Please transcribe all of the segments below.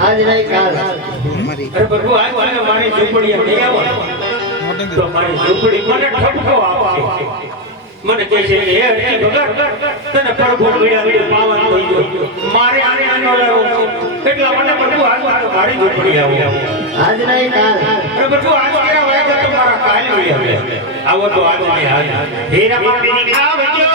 आज नहीं काल अरे प्रभु आज वाले मारी झोपड़ी नहीं आवो तो मारी झोपड़ी મને ઠપકો આપશે મને કહે છે હે હરી ભગત તને પ્રભુ મળ્યા પાવન થઈ ગયો મારે આને આનો લાવો એટલા મને પ્રભુ આજ મારી ઝોપડી આવો आज नहीं काल અરે પ્રભુ આજ કેરા વાયા તો મારા કાલ મળી આવે આવો તો આજ નહીં આજ હીરા મારી આવજો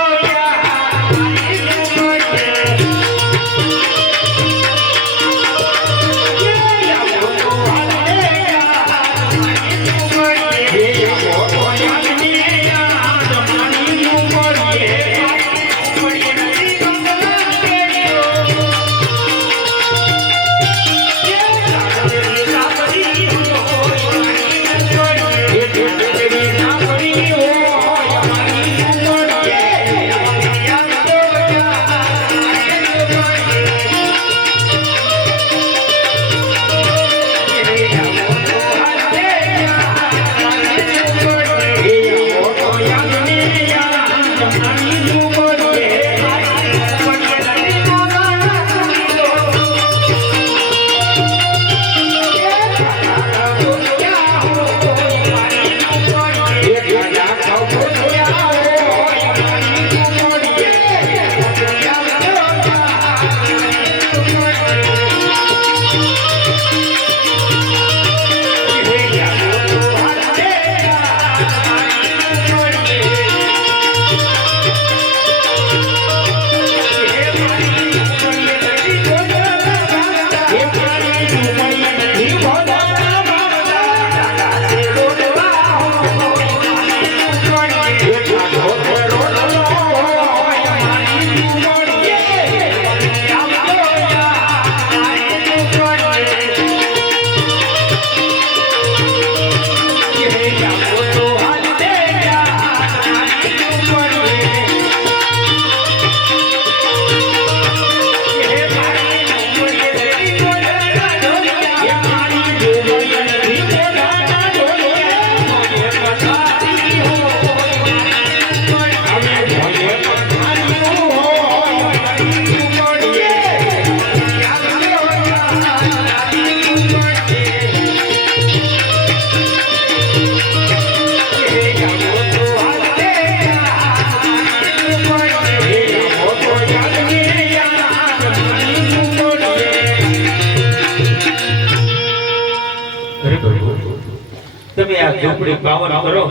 ઝૂંપડી પાવન કરો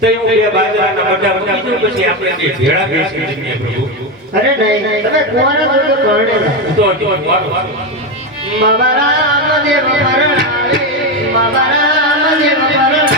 તો હું બે બાજરાના મોઢા મૂકી દઉં પછી આપણે બે ભેળા બેસી જઈએ પ્રભુ. અરે નહીં તમે કુંવારા છો તો પરણેલા. તો મારો બાબા રામદેવ પરણાવે, બાબા રામદેવ પરણાવે.